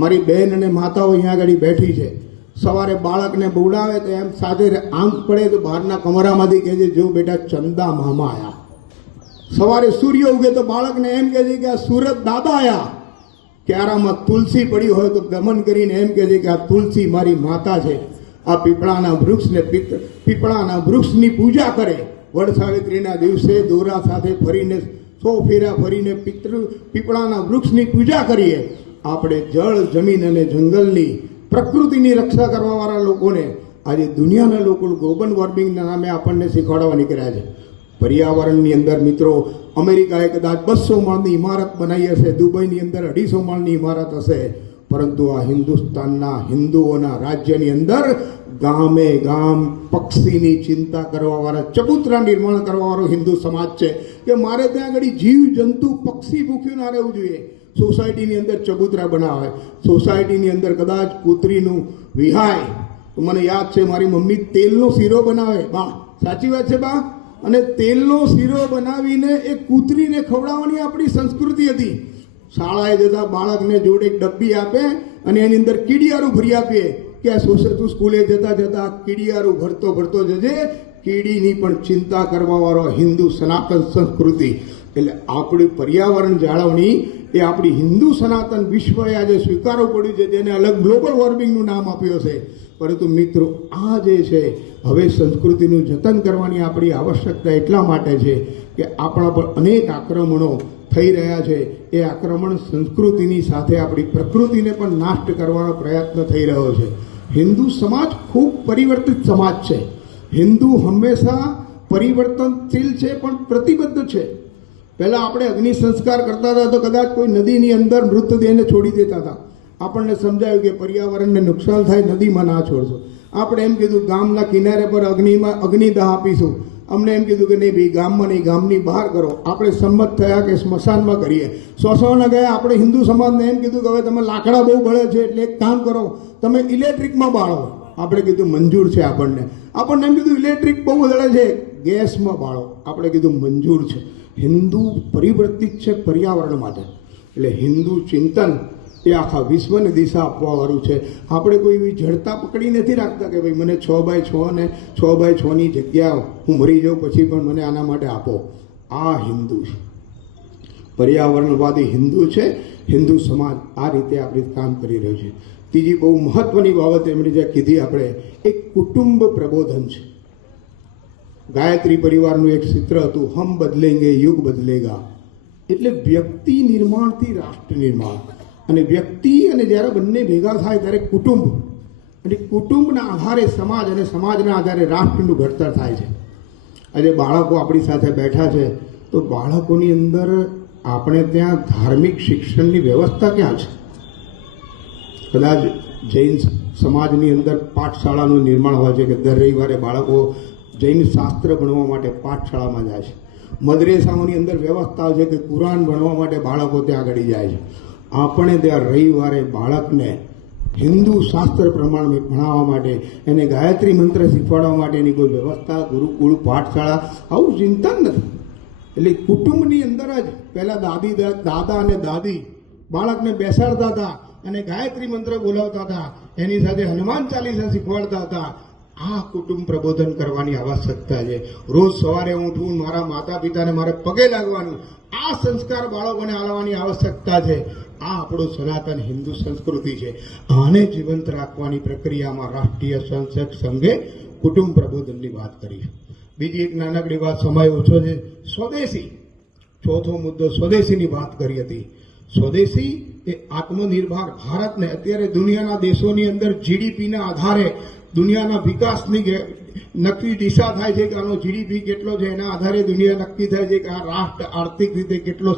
મારી બહેન અને માતાઓ અહીંયા આગળ બેઠી છે. સવારે બાળકને બોલાવે તો એમ સાથે આંખ પડે તો બહારના કમરામાંથી કહે છે, જો બેટા ચંદા મામા આયા. સવારે સૂર્ય ઉગે તો બાળકને એમ કહે છે કે આ સુરત દાદા આયા. ક્યારામાં તુલસી પડી હોય તો ગમન કરીને એમ કહે છે કે આ તુલસી મારી માતા છે. આ પીપળાના વૃક્ષની પૂજા કરે. વડ સાવિત્રીના દિવસે દોરા સાથે ફરીને 100 ફેરા ફરીને પીપળાના વૃક્ષની પૂજા કરીએ. આપણે જળ, જમીન અને જંગલની, પ્રકૃતિની રક્ષા કરવાવાળા લોકોને આજે દુનિયાના લોકો ગ્લોબલ વોર્મિંગના નામે આપણને શીખવાડવા નીકળ્યા છે. પર્યાવરણની અંદર મિત્રો, અમેરિકાએ કદાચ 200 માળની ઇમારત બનાવી હશે, દુબઈની અંદર 250 માળની ઇમારત હશે, પરંતુ આ હિન્દુસ્તાનના હિન્દુઓના રાજ્યની અંદર ગામે ગામ પક્ષીની ચિંતા કરવાવાળા, ચબૂતરા નિર્માણ કરવાવાળો હિન્દુ સમાજ છે કે મારે ત્યાં આગળ જીવ જંતુ પક્ષી ભૂખ્યું ના રહેવું જોઈએ. સોસાયટીની અંદર ચબૂતરા બનાવે, સોસાયટીની અંદર કદાચ કૂતરીનું વિહાય. તો મને યાદ છે મારી મમ્મી તેલનો શીરો બનાવે, બા સાચી વાત છે બા, અને તેલનો શીરો બનાવીને એ કૂતરીને ખવડાવવાની આપણી સંસ્કૃતિ હતી. શાળાએ જતા બાળકને જોડે એક ડબ્બી આપે અને એની અંદર કીડિયારું ભરી આપીએ કે આ તું સ્કૂલે જતા જતા કીડિયારું ભરતો જજે. કીડીની પણ ચિંતા કરવાવાળો હિન્દુ સનાતન સંસ્કૃતિ. એટલે આપણી પર્યાવરણ જાળવણી એ આપણી હિન્દુ સનાતન વિશ્વએ આજે સ્વીકારવું પડ્યું છે, જેને અલગ ગ્લોબલ વોર્મિંગનું નામ આપ્યું છે. પરંતુ મિત્રો, આ જે છે હવે સંસ્કૃતિનું જતન કરવાની આપણી આવશ્યકતા એટલા માટે છે કે આપણા પર અનેક આક્રમણો થઈ રહ્યા છે. એ આક્રમણ સંસ્કૃતિની સાથે આપણી પ્રકૃતિને પણ નાશ કરવાનો પ્રયત્ન થઈ રહ્યો છે. હિન્દુ સમાજ ખૂબ પરિવર્તિત સમાજ છે. હિન્દુ હંમેશા પરિવર્તનશીલ છે પણ પ્રતિબદ્ધ છે. પહેલાં આપણે અગ્નિ સંસ્કાર કરતા હતા તો કદાચ કોઈ નદીની અંદર મૃતદેહને છોડી દેતા હતા. આપણને સમજાયું કે પર્યાવરણને નુકસાન થાય, નદીમાં ના છોડશો. આપણે એમ કીધું ગામના કિનારે પર અગ્નિદાહ આપીશું. અમને એમ કીધું કે નહીં ભાઈ, ગામમાં નહીં, ગામની બહાર કરો. આપણે સંમત થયા કે સ્મશાનમાં કરીએ. સ્મશાનમાં ગયા. આપણે હિન્દુ સમાજને એમ કીધું કે હવે તમે લાકડા બહુ બળે છે એટલે એક કામ કરો, તમે ઇલેક્ટ્રિકમાં બાળો. આપણે કીધું મંજૂર છે. આપણને એમ કીધું ઇલેક્ટ્રિક બહુ બળે છે, ગેસમાં બાળો. આપણે કીધું મંજૂર છે. હિન્દુ પરિવર્તિત છે પર્યાવરણ માટે. એટલે હિન્દુ ચિંતન એ આખા વિશ્વને દિશા આપવાવાળું છે. આપણે કોઈ એવી જડતા પકડી નથી રાખતા કે ભાઈ મને 6x6 ને 6x6ની જગ્યા હું મરી જાઉં પછી પણ મને આના માટે આપો. આ હિન્દુ છે, પર્યાવરણવાદી હિન્દુ છે. હિન્દુ સમાજ આ રીતે આપણે કામ કરી રહ્યો છે. ત્રીજી બહુ મહત્વની બાબત એમણે જે કીધી, આપણે એક કુટુંબ પ્રબોધન છે. ગાયત્રી પરિવારનું એક સૂત્ર હતું, હમ બદલેંગે યુગ બદલેગા. એટલે વ્યક્તિ નિર્માણથી રાષ્ટ્ર નિર્માણ, અને વ્યક્તિ અને જ્યારે બંને ભેગા થાય ત્યારે કુટુંબ, અને કુટુંબના આધારે સમાજ, અને સમાજના આધારે રાષ્ટ્રનું ઘડતર થાય છે. આજે બાળકો આપણી સાથે બેઠા છે તો બાળકોની અંદર આપણે ત્યાં ધાર્મિક શિક્ષણની વ્યવસ્થા ક્યાં છે? કદાચ જૈન સમાજની અંદર પાઠશાળાનું નિર્માણ હોય છે કે દર રવિવારે બાળકો જૈન શાસ્ત્ર ભણવા માટે પાઠશાળામાં જાય છે. મદરેસાઓની અંદર વ્યવસ્થા છે કે કુરાન ભણવા માટે બાળકો ત્યાં આગળ જાય છે. આપણે ત્યાં રવિવારે બાળકને હિન્દુ શાસ્ત્ર પ્રમાણે ભણાવવા માટે, એને ગાયત્રી મંત્ર શીખવાડવા માટેની કોઈ વ્યવસ્થા, ગુરુકુળ, પાઠશાળા, આવું ચિંતન નથી. એટલે કુટુંબની અંદર જ પહેલાં દાદા અને દાદી બાળકને બેસાડતા હતા અને ગાયત્રી મંત્ર બોલાવતા હતા, એની સાથે હનુમાન ચાલીસા શીખવાડતા હતા. આ કુટુંબ પ્રબોધન કરવાની આવશ્યકતા છે. રોજ સવારે ઉઠવું, મારા માતા પિતાને મારે પગે લાગવાનું, આ સંસ્કાર બાળકોને આલવાની આવશ્યકતા છે. આ આપણું સનાતન હિન્દુ સંસ્કૃતિ છે. આને જીવંત રાખવાની પ્રક્રિયામાં રાષ્ટ્રીય સ્વયંસેવક સંઘે કુટુંબ પ્રબોધનની વાત કરી. બીજી એક નાનકડી વાત, સમય ઓછો છે. સ્વદેશી, ચોથો મુદ્દો સ્વદેશીની વાત કરી હતી. સ્વદેશી એ આત્મનિર્ભર ભારતને અત્યારે દુનિયાના દેશોની અંદર જીડીપીના આધારે દુનિયાના વિકાસની નક્કી દિશા થાય છે કે આનો જીડીપી કેટલો છે, એના આધારે દુનિયા નક્કી થાય છે કે આ રાષ્ટ્ર આર્થિક રીતે કેટલો